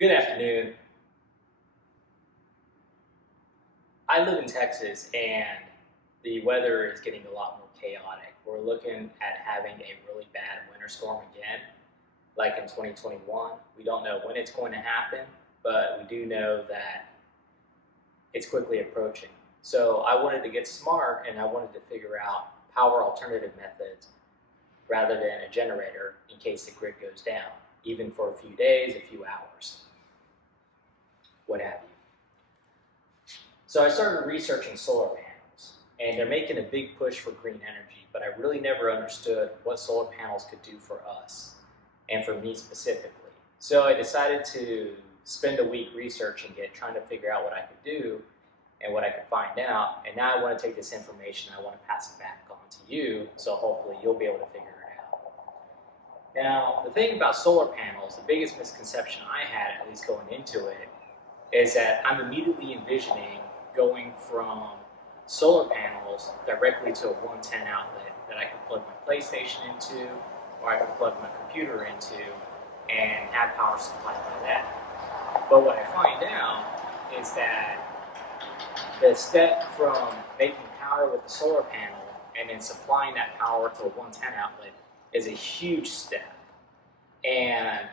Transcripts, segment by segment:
Good afternoon. I live in Texas and the weather is getting a lot more chaotic. We're looking at having a really bad winter storm again, like in 2021. We don't know when it's going to happen, but we do know that it's quickly approaching. So I wanted to get smart and I wanted to figure out power alternative methods rather than a generator in case the grid goes down, even for a few days, a few hours, what have you. So I started researching solar panels, and they're making a big push for green energy, but I really never understood what solar panels could do for us, and for me specifically. So I decided to spend a week researching it, trying to figure out what I could do and what I could find out, and now I want to take this information, I want to pass it back on to you, so hopefully you'll be able to figure it out. Now, the thing about solar panels, the biggest misconception I had, at least going into it, is that I'm immediately envisioning going from solar panels directly to a 110 outlet that I can plug my PlayStation into, or I can plug my computer into, and have power supplied by that. But what I find out is that the step from making power with the solar panel and then supplying that power to a 110 outlet is a huge step. And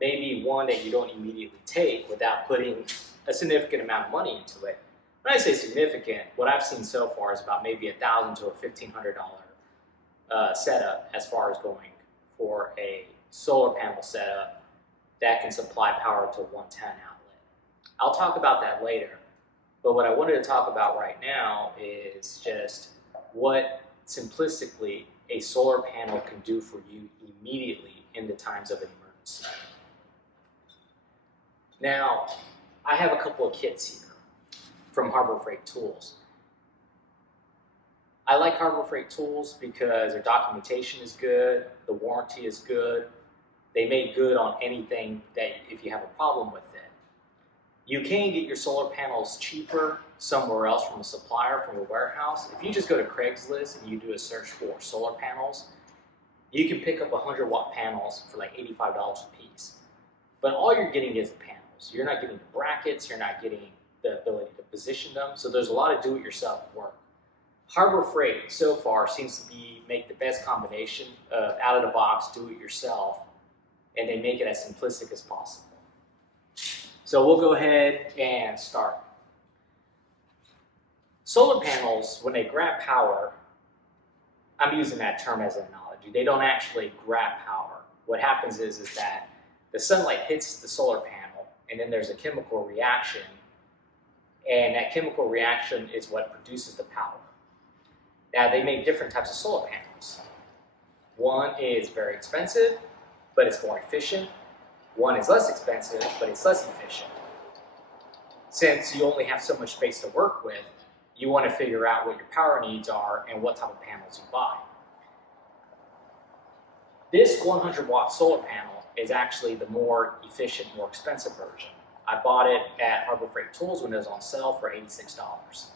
maybe one that you don't immediately take without putting a significant amount of money into it. When I say significant, what I've seen so far is about maybe $1,000 to a $1,500 setup as far as going for a solar panel setup that can supply power to a 110 outlet. I'll talk about that later, but what I wanted to talk about right now is just what simplistically a solar panel can do for you immediately in the times of an emergency. Now, I have a couple of kits here from Harbor Freight Tools. I like Harbor Freight Tools because their documentation is good, the warranty is good, they make good on anything that if you have a problem with it. You can get your solar panels cheaper somewhere else from a supplier, from a warehouse. If you just go to Craigslist and you do a search for solar panels, you can pick up 100-watt panels for like $85 a piece. But all you're getting is the panels. You're not getting the brackets, you're not getting the ability to position them, so there's a lot of do-it-yourself work. Harbor Freight, so far, seems to make the best combination of out-of-the-box, do-it-yourself, and they make it as simplistic as possible. So we'll go ahead and start. Solar panels, when they grab power, I'm using that term as an analogy, they don't actually grab power. What happens is that the sunlight hits the solar panel, and then there's a chemical reaction, and that chemical reaction is what produces the power. Now, they make different types of solar panels. One is very expensive, but it's more efficient. One is less expensive, but it's less efficient. Since you only have so much space to work with, you want to figure out what your power needs are and what type of panels you buy. This 100-watt solar panel is actually the more efficient, more expensive version. I bought it at Harbor Freight Tools when it was on sale for $86.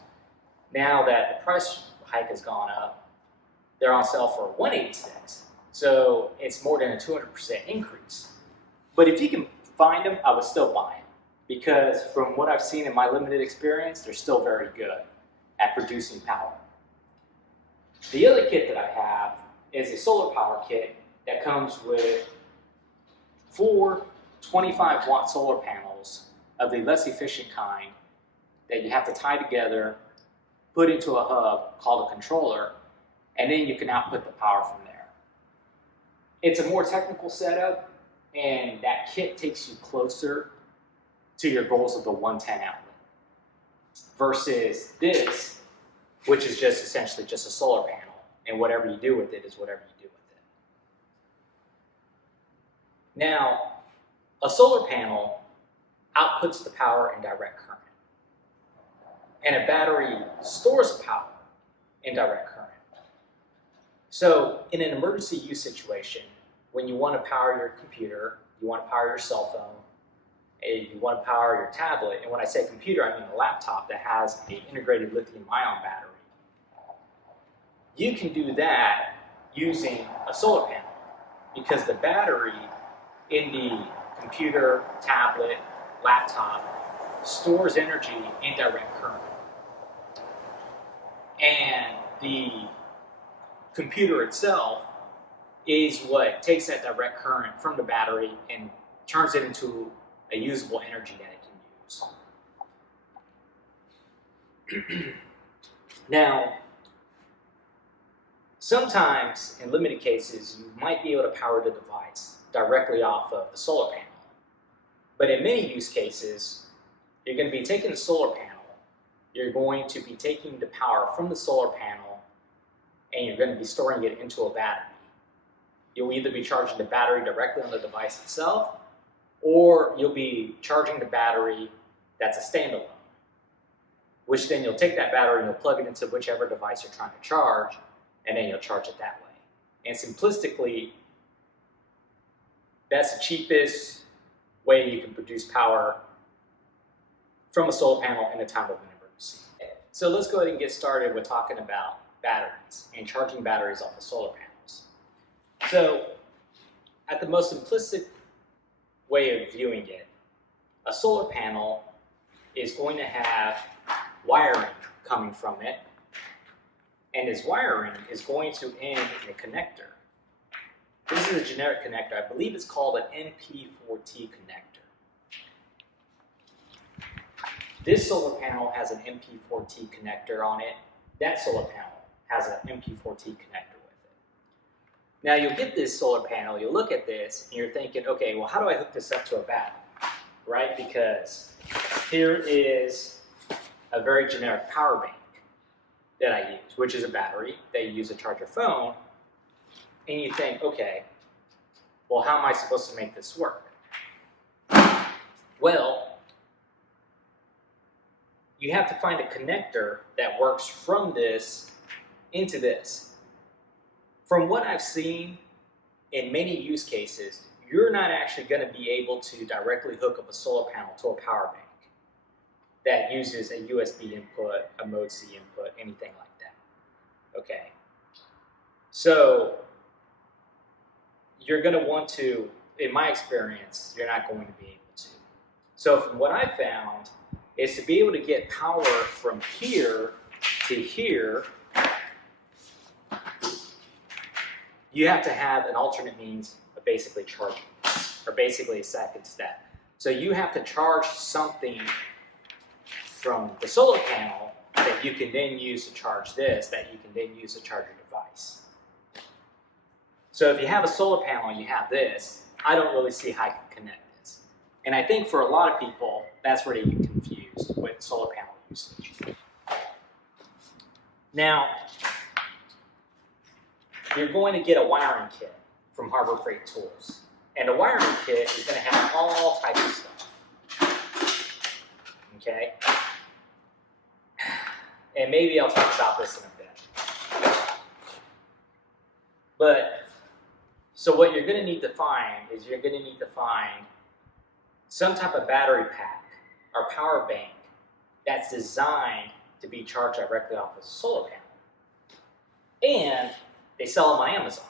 Now that the price hike has gone up, they're on sale for $186. So it's more than a 200% increase. But if you can find them, I would still buy them because from what I've seen in my limited experience, they're still very good at producing power. The other kit that I have is a solar power kit that comes with 4 25-watt solar panels of the less efficient kind that you have to tie together, put into a hub called a controller, and then you can output the power from there. It's a more technical setup, and that kit takes you closer to your goals of the 110 outlet versus this, which is just essentially just a solar panel, and whatever you do with it is whatever you do with it. Now, a solar panel outputs the power in direct current, and a battery stores power in direct current. So in an emergency use situation, when you want to power your computer, you want to power your cell phone, you want to power your tablet, and when I say computer, I mean a laptop that has an integrated lithium-ion battery, you can do that using a solar panel because the battery in the computer, tablet, laptop stores energy in direct current. And the computer itself is what takes that direct current from the battery and turns it into a usable energy that it can use. Now, sometimes, in limited cases, you might be able to power the device directly off of the solar panel. But in many use cases, you're going to be taking the solar panel, you're going to be taking the power from the solar panel, and you're going to be storing it into a battery. You'll either be charging the battery directly on the device itself, or you'll be charging the battery that's a standalone, which then you'll take that battery and you'll plug it into whichever device you're trying to charge, and then you'll charge it that way. And simplistically, that's the cheapest way you can produce power from a solar panel in a time of an emergency. So let's go ahead and get started with talking about batteries and charging batteries off of solar panels. So at the most simplistic way of viewing it, a solar panel is going to have wiring coming from it, and this wiring is going to end in a connector. This is a generic connector. I believe it's called an MP4T connector. This solar panel has an MP4T connector on it. That solar panel has an MP4T connector with it. Now you'll get this solar panel, you'll look at this, and you're thinking, okay, well, how do I hook this up to a battery, right? Because here is a very generic power bank that I use, which is a battery that you use to charge your phone, and you think, okay, well, how am I supposed to make this work? Well, you have to find a connector that works from this into this. From what I've seen, in many use cases, you're not actually going to be able to directly hook up a solar panel to a power bank that uses a USB input, a Mode C input, anything like that. Okay. So you're going to want to, in my experience, you're not going to be able to. So from what I found is to be able to get power from here to here, you have to have an alternate means of basically charging, or basically a second step. So you have to charge something from the solar panel that you can then use to charge this, that you can then use to charge your device. So if you have a solar panel and you have this, I don't really see how you can connect this. And I think for a lot of people, that's where they get confused with solar panel usage. Now, you're going to get a wiring kit from Harbor Freight Tools. And the wiring kit is going to have all types of stuff. Okay? And maybe I'll talk about this in a bit. But, so what you're going to need to find is you're going to need to find some type of battery pack or power bank that's designed to be charged directly off of a solar panel. And they sell them on Amazon.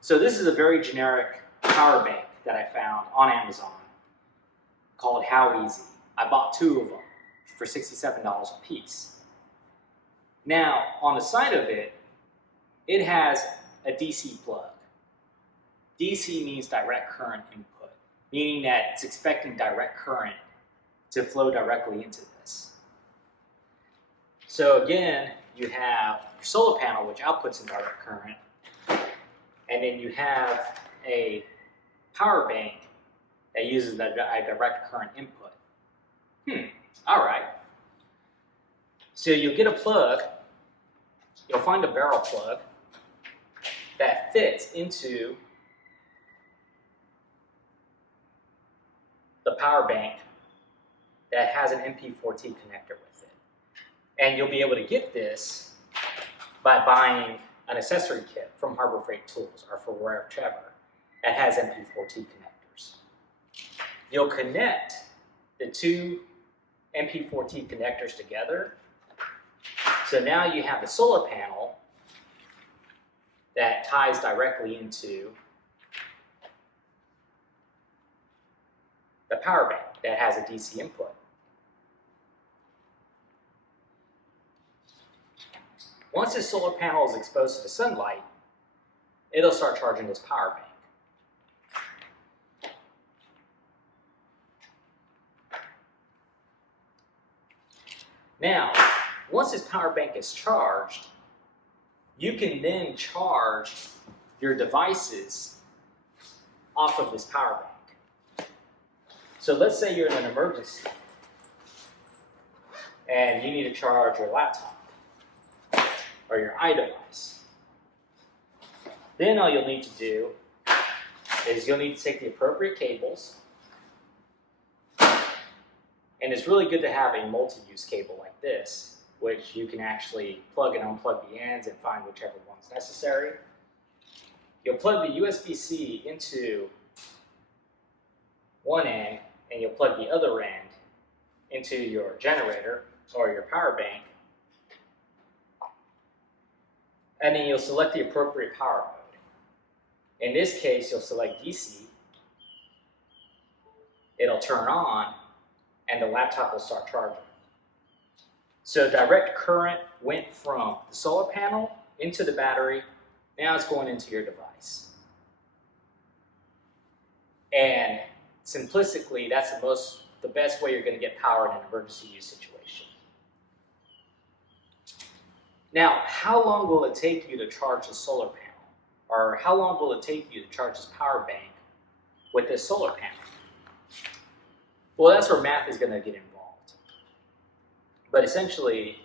So this is a very generic power bank that I found on Amazon called How Easy. I bought 2 of them for $67 a piece. Now, on the side of it, it has a DC plug. DC means direct current input, meaning that it's expecting direct current to flow directly into this. So again, you have your solar panel, which outputs in direct current, and then you have a power bank that uses a direct current input. All right. So you'll get a plug, you'll find a barrel plug that fits into the power bank that has an MP4T connector with it. And you'll be able to get this by buying an accessory kit from Harbor Freight Tools or for whichever that has MP4T connectors. You'll connect the 2 MP4T connectors together. So now you have the solar panel that ties directly into the power bank that has a DC input. Once this solar panel is exposed to the sunlight, it'll start charging this power bank. Now, once this power bank is charged, you can then charge your devices off of this power bank. So let's say you're in an emergency and you need to charge your laptop or your iDevice. Then all you'll need to do is you'll need to take the appropriate cables, and it's really good to have a multi-use cable like this, which you can actually plug and unplug the ends and find whichever one's necessary. You'll plug the USB-C into one end, and you'll plug the other end into your generator or your power bank, and then you'll select the appropriate power mode. In this case, you'll select DC. It'll turn on, and the laptop will start charging. So direct current went from the solar panel into the battery. Now it's going into your device. And simplistically, that's the best way you're going to get power in an emergency use situation. Now, how long will it take you to charge the solar panel? Or how long will it take you to charge this power bank with this solar panel? Well, that's where math is going to get involved. But essentially,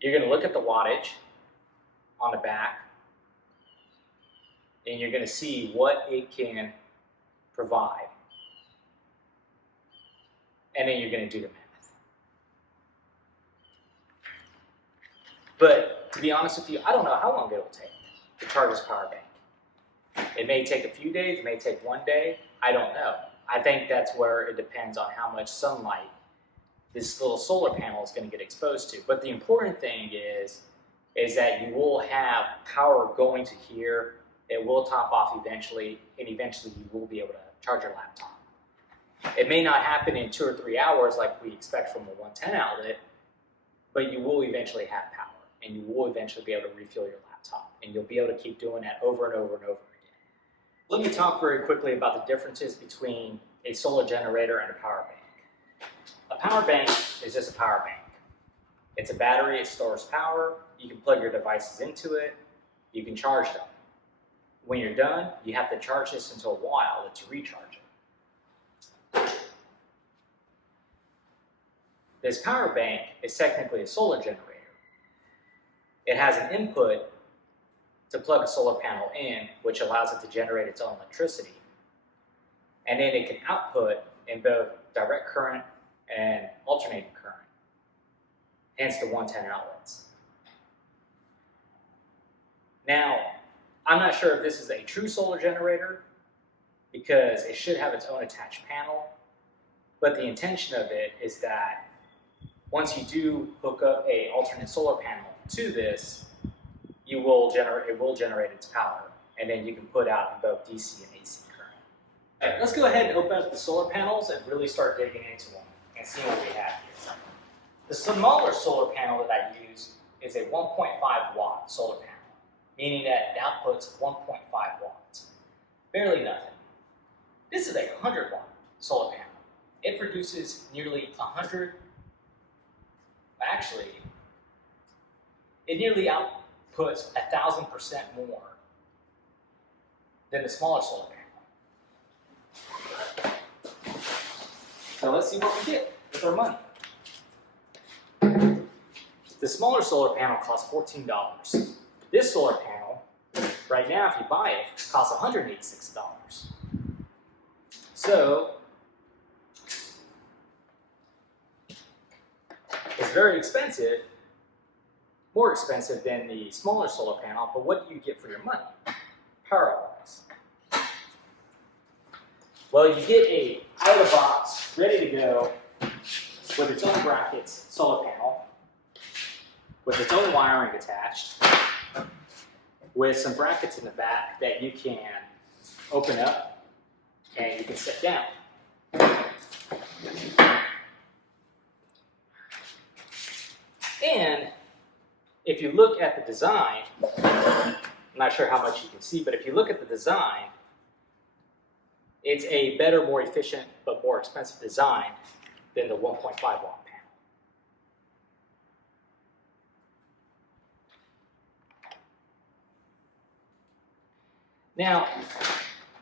you're going to look at the wattage on the back, and you're going to see what it can provide. And then you're going to do the math. But to be honest with you, I don't know how long it'll take to charge this power bank. It may take a few days, it may take one day, I don't know. I think that's where it depends on how much sunlight this little solar panel is going to get exposed to. But the important thing is that you will have power going to here, it will top off eventually, and eventually you will be able to charge your laptop. It may not happen in 2 or 3 hours like we expect from a 110 outlet, but you will eventually have power, and you will eventually be able to refuel your laptop, and you'll be able to keep doing that over and over and over again. Let me talk very quickly about the differences between a solar generator and a power bank. A power bank is just a power bank. It's a battery, it stores power, you can plug your devices into it, you can charge them. When you're done, you have to charge this into a while to recharge it. This power bank is technically a solar generator. It has an input to plug a solar panel in, which allows it to generate its own electricity. And then it can output in both direct current and alternating current, hence the 110 outlets. Now, I'm not sure if this is a true solar generator because it should have its own attached panel, but the intention of it is that once you do hook up an alternate solar panel to this, it will generate its power, and then you can put out in both DC and AC current. All right, let's go ahead and open up the solar panels and really start digging into them and see what we have here. The smaller solar panel that I used is a 1.5 watt solar panel, meaning that it outputs 1.5 watts. Barely nothing. This is a 100 watt solar panel. It produces nearly 100, actually, it nearly outputs 1,000% more than the smaller solar panel. So let's see what we get with our money. The smaller solar panel costs $14. This solar panel, right now, if you buy it, costs $186. So it's very expensive, more expensive than the smaller solar panel, but what do you get for your money, power-wise? Well, you get a out-of-the-box, ready to go, with its own brackets solar panel, with its own wiring attached, with some brackets in the back that you can open up and you can sit down. And if you look at the design, I'm not sure how much you can see, but if you look at the design, it's a better, more efficient, but more expensive design than the 1.5 watt panel. Now,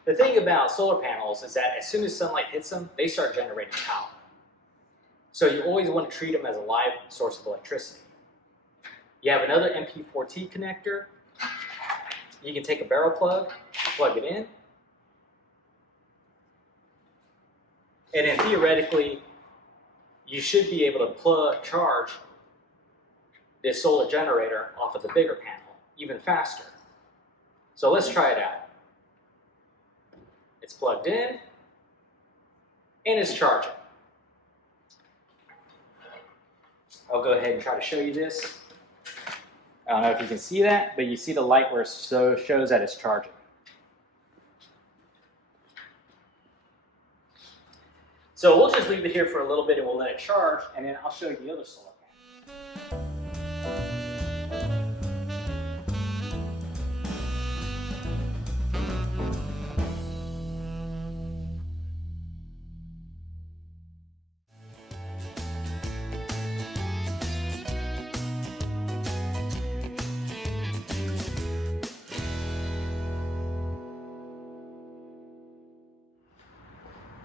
the thing about solar panels is that as soon as sunlight hits them, they start generating power. So you always want to treat them as a live source of electricity. You have another MP4T connector. You can take a barrel plug, plug it in, and then theoretically, you should be able to charge this solar generator off of the bigger panel even faster. So let's try it out. It's plugged in, and it's charging. I'll go ahead and try to show you this. I don't know if you can see that, but you see the light where it shows that it's charging. So we'll just leave it here for a little bit and we'll let it charge, and then I'll show you the other solar panel.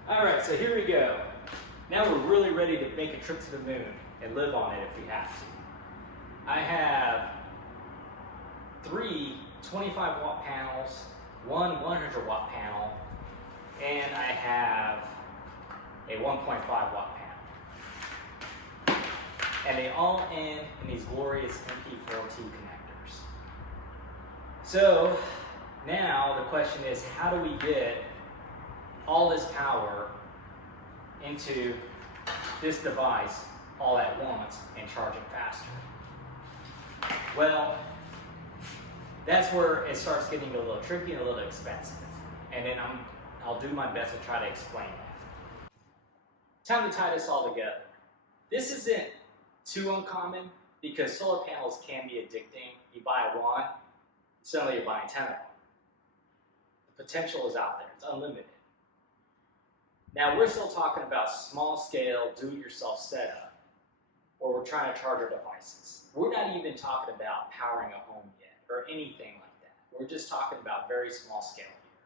All right, so here we go. Now we're really ready to make a trip to the moon and live on it if we have to. I have 3 25 watt panels, 1 100 watt panel, and I have a 1.5 watt panel. And they all end in these glorious MP4T connectors. So now the question is, how do we get all this power into this device all at once and charging faster? Well, that's where it starts getting a little tricky and a little expensive. And then I'll do my best to try to explain that. Time to tie this all together. This isn't too uncommon because solar panels can be addicting. You buy one, suddenly you're buying 10 of them. The potential is out there, it's unlimited. Now we're still talking about small scale, do-it-yourself setup, where we're trying to charge our devices. We're not even talking about powering a home yet, or anything like that. We're just talking about very small scale here.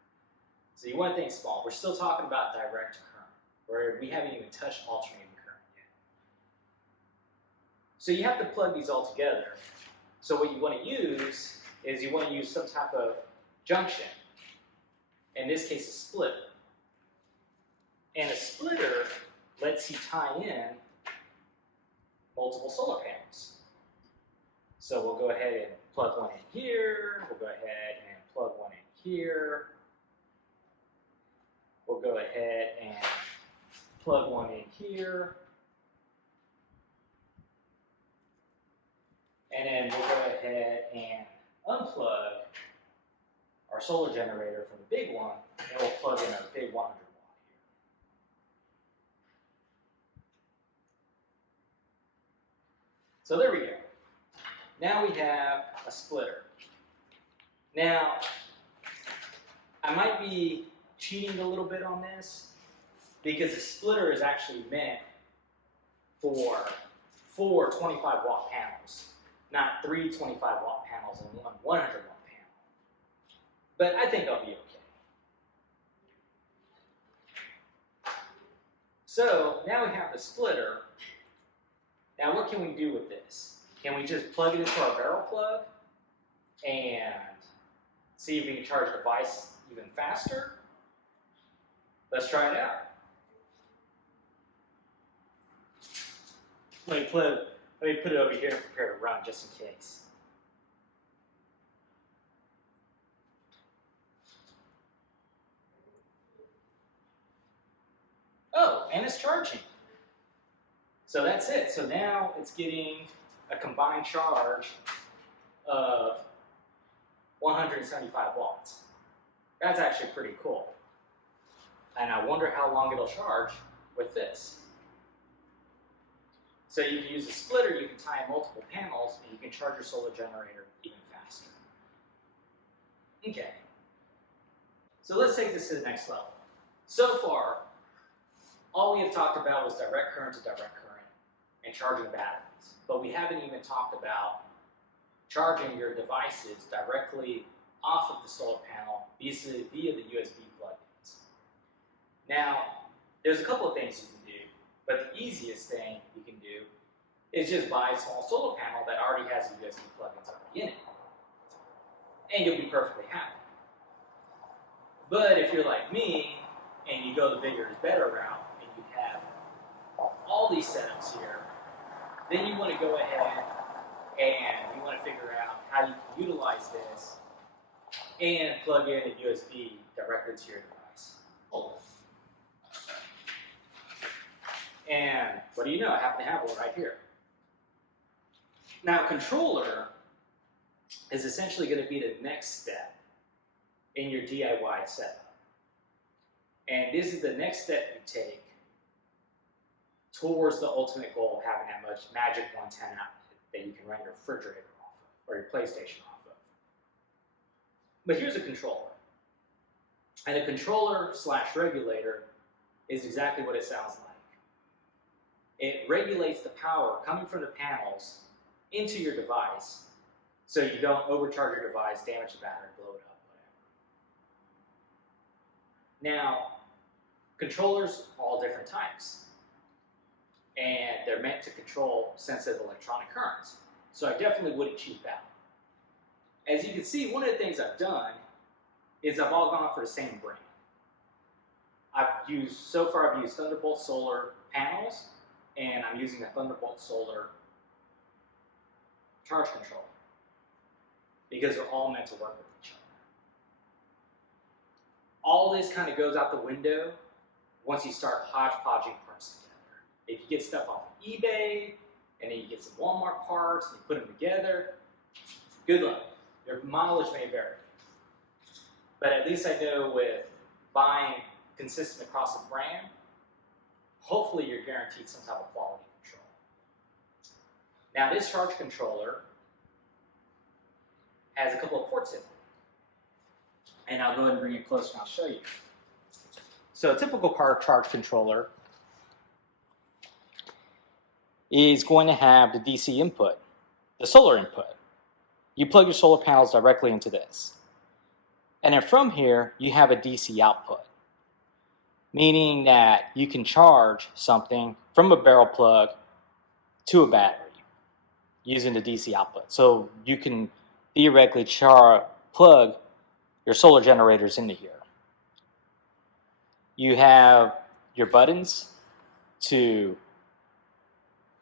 So you want to think small. We're still talking about direct current, where we haven't even touched alternating current yet. So you have to plug these all together. So what you want to use is you want to use some type of junction. In this case, a splitter. And a splitter lets you tie in multiple solar panels. So we'll go ahead and plug one in here. We'll go ahead and plug one in here. We'll go ahead and plug one in here. And then we'll go ahead and unplug our solar generator from the big one, and we'll plug in our big 100 watt here. So there we go. Now we have a splitter. Now, I might be cheating a little bit on this because the splitter is actually meant for 4 25 watt panels, not 3 25 watt panels and 1 100 watt panel. But I think I'll be okay. So now we have the splitter. Now what can we do with this? Can we just plug it into our barrel plug and see if we can charge the device even faster? Let's try it out. Let me put it over here and prepare to run just in case. Oh, and it's charging. So that's it. So now it's getting a combined charge of 175 watts. That's actually pretty cool. And I wonder how long it'll charge with this. So you can use a splitter, you can tie in multiple panels, and you can charge your solar generator even faster. Okay. So let's take this to the next level. So far, all we have talked about was direct current to direct current and charging batteries. But we haven't even talked about charging your devices directly off of the solar panel via the USB plugins. Now, there's a couple of things you can do, but the easiest thing you can do is just buy a small solar panel that already has the USB plugins already in it. And you'll be perfectly happy. But if you're like me, and you go the bigger is better route, and you have all these setups here, then you want to go ahead and you want to figure out how you can utilize this and plug in a USB directly to your device. And what do you know? I happen to have one right here. Now, controller is essentially going to be the next step in your DIY setup. And this is the next step you take towards the ultimate goal of having that much Magic 110 output that you can run your refrigerator off of, or your PlayStation off of. But here's a controller. And a controller / regulator is exactly what it sounds like. It regulates the power coming from the panels into your device so you don't overcharge your device, damage the battery, blow it up, whatever. Now, controllers are all different types. And they're meant to control sensitive electronic currents. So I definitely wouldn't cheap out. As you can see, one of the things I've done is I've all gone for the same brand. So far I've used Thunderbolt Solar panels, and I'm using a Thunderbolt Solar charge controller, because they're all meant to work with each other. All this kind of goes out the window once you start hodgepodging parts together. If you get stuff off of eBay, and then you get some Walmart parts, and you put them together, good luck. Your mileage may vary. But at least I know with buying consistent across a brand, hopefully you're guaranteed some type of quality control. Now, this charge controller has a couple of ports in it. And I'll go ahead and bring it closer and I'll show you. So a typical car charge controller is going to have the DC input, the solar input. You plug your solar panels directly into this. And then from here, you have a DC output, meaning that you can charge something from a barrel plug to a battery using the DC output. So you can theoretically plug your solar generators into here. You have your buttons to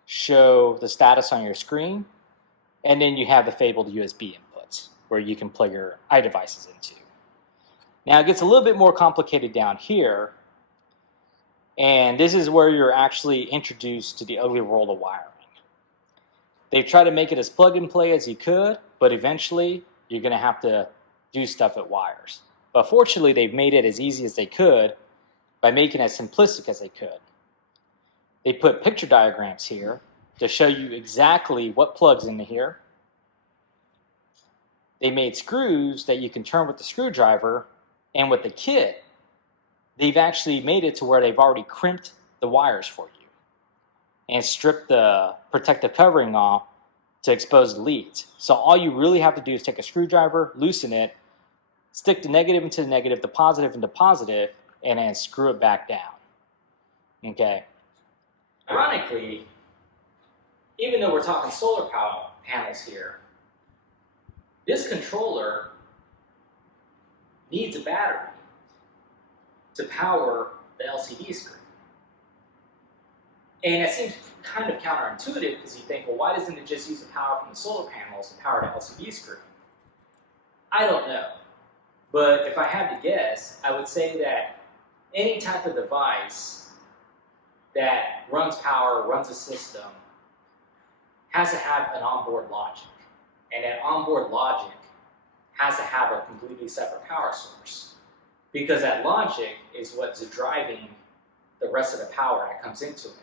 show the status on your screen, and then you have the fabled USB inputs where you can plug your iDevices into. Now it gets a little bit more complicated down here, and this is where you're actually introduced to the ugly world of wiring. They've tried to make it as plug and play as you could, but eventually you're going to have to do stuff with wires. But fortunately, they've made it as easy as they could by making it as simplistic as they could. They put picture diagrams here to show you exactly what plugs into here. They made screws that you can turn with the screwdriver, and with the kit, they've actually made it to where they've already crimped the wires for you and stripped the protective covering off to expose the leads. So all you really have to do is take a screwdriver, loosen it, stick the negative into the negative, the positive into positive, and then screw it back down. Okay. Ironically, even though we're talking solar panels here, this controller needs a battery to power the LCD screen. And it seems kind of counterintuitive because you think, well, why doesn't it just use the power from the solar panels to power the LCD screen? I don't know. But if I had to guess, I would say that any type of device that runs power, runs a system, has to have an onboard logic. And that onboard logic has to have a completely separate power source. because that logic is what's driving the rest of the power that comes into it.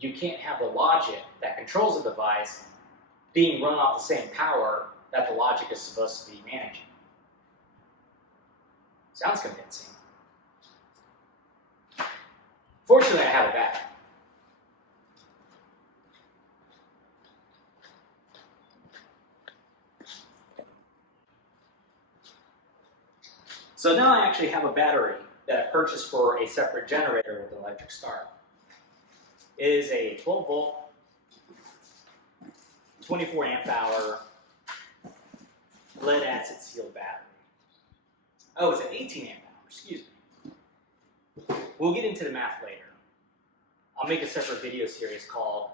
You can't have the logic that controls the device being run off the same power that the logic is supposed to be managing. Sounds convincing. Fortunately, I have a battery. So now I actually have a battery that I purchased for a separate generator with an electric start. It is a 12 volt, 24 amp hour, lead acid sealed battery. Oh, it's an 18 amp hour, excuse me. We'll get into the math later. I'll make a separate video series called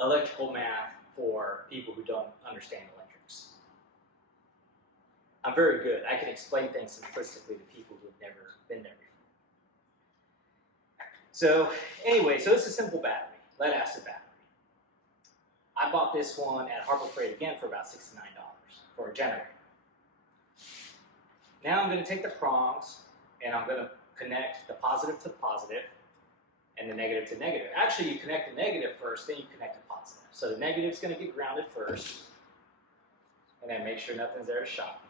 Electrical Math for People Who Don't Understand Electrics. I'm very good. I can explain things simplistically to people who have never been there before. So anyway, so it's a simple battery, lead acid battery. I bought this one at Harbor Freight again for about $69 for a generator. Now I'm going to take the prongs and I'm going to connect the positive to positive and the negative to negative. Actually, you connect the negative first, then you connect the positive. So the negative is going to get grounded first, and then make sure nothing's there to shock me.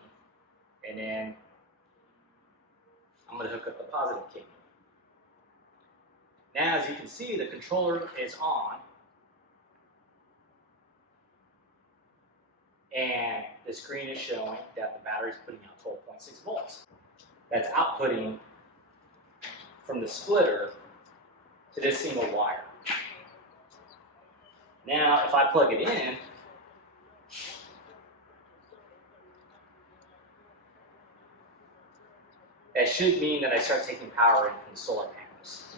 And then I'm going to hook up the positive cable. Now, as you can see, the controller is on, and the screen is showing that the battery is putting out 12.6 volts. That's outputting from the splitter to this single wire. Now, if I plug it in, that should mean that I start taking power in from the solar panels.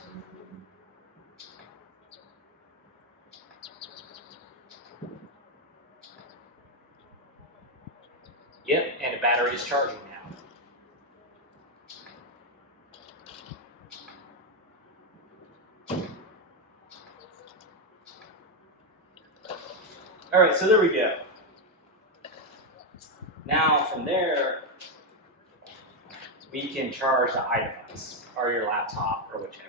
Yep, and the battery is charging now. All right, so there we go. Now from there, we can charge the iDevice or your laptop or whichever.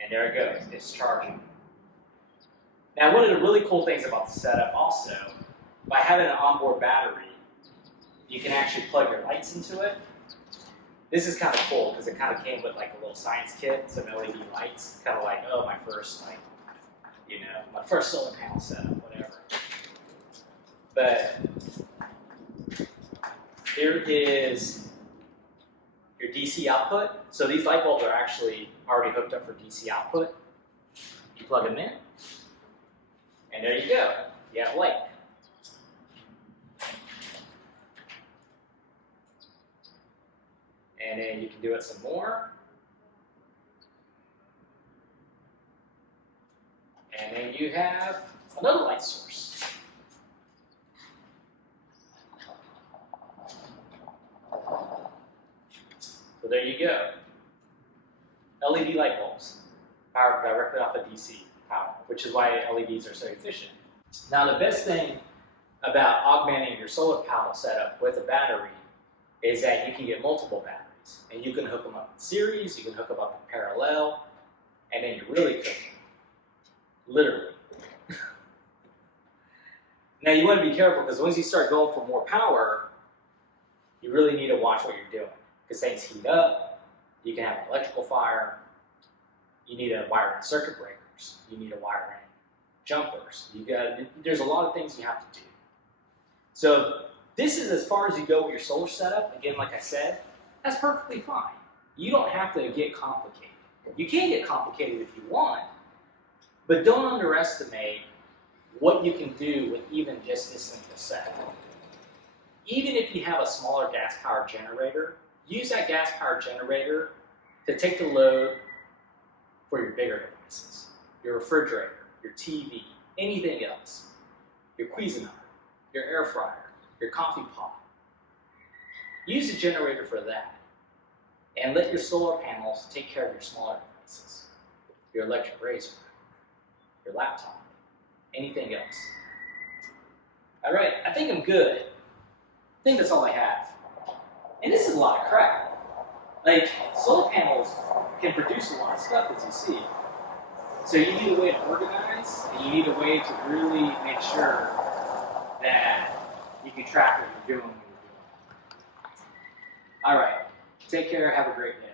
And there it goes, it's charging. Now one of the really cool things about the setup also, by having an onboard battery, you can actually plug your lights into it. This is kind of cool because it kind of came with like a little science kit, some LED lights, kind of like, oh, my first, like, you know, my first solar panel setup, whatever. But here is your DC output. So these light bulbs are actually already hooked up for DC output. You plug them in, and there you go. You have light. And then you can do it some more. And then you have another light source. So there you go. LED light bulbs, powered directly off of DC power, which is why LEDs are so efficient. Now the best thing about augmenting your solar panel setup with a battery is that you can get multiple batteries. And you can hook them up in series, you can hook them up in parallel, and then you're really cooking. Literally. Now you want to be careful because once you start going for more power, you really need to watch what you're doing. Because things heat up, you can have an electrical fire, you need to wire in circuit breakers, you need to wire in jumpers. There's a lot of things you have to do. So this is as far as you go with your solar setup. Again, like I said, that's perfectly fine. You don't have to get complicated. You can get complicated if you want, but don't underestimate what you can do with even just this simple setup. Even if you have a smaller gas-powered generator, use that gas-powered generator to take the load for your bigger devices, your refrigerator, your TV, anything else, your Cuisinart, your air fryer, your coffee pot. Use the generator for that. And let your solar panels take care of your smaller devices, your electric razor, your laptop, anything else. All right, I think I'm good. think that's all I have. And this is a lot of crap. Like, solar panels can produce a lot of stuff, as you see. So you need a way to organize, and you need a way to really make sure that you can track what you're doing when you're doing it. All right. Take care. Have a great day.